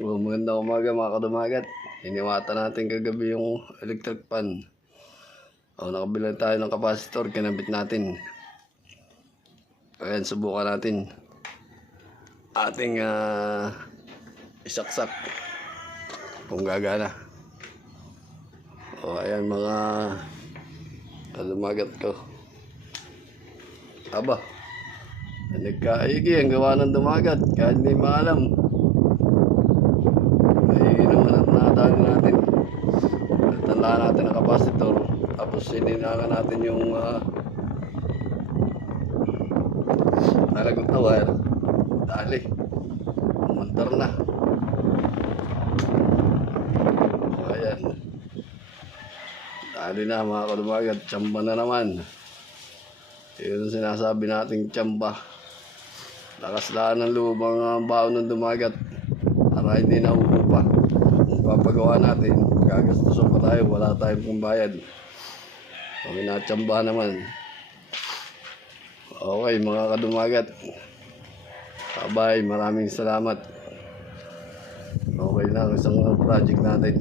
Magandang umaga mga kadumagat. Iniwata natin kagabi yung electric fan. Nakabilan tayo ng capacitor, kinabit natin. Ayan, subukan natin. Ating isaksak kung gagana. Ayan mga kadumagat ko. Aba, nagkaigi ang gawa ng dumagat kahit hindi maalam. Natali natin. Tandaan natin ang capacitor. Tapos sininangan natin yung nalagot na wire. Dali. Umuntar na. Ayan. Dali na mga kadumagat. Tsamba na naman. Yun ang sinasabi nating tsamba. Lakas-laan ng loob ang baon ng dumagat. Para hindi na uupa. Papagawa natin, gagastusan pa tayo, wala tayong pambayad. Minatsambahan naman. Okay mga kadumagat, bye, maraming salamat. Okay lang, isang project natin.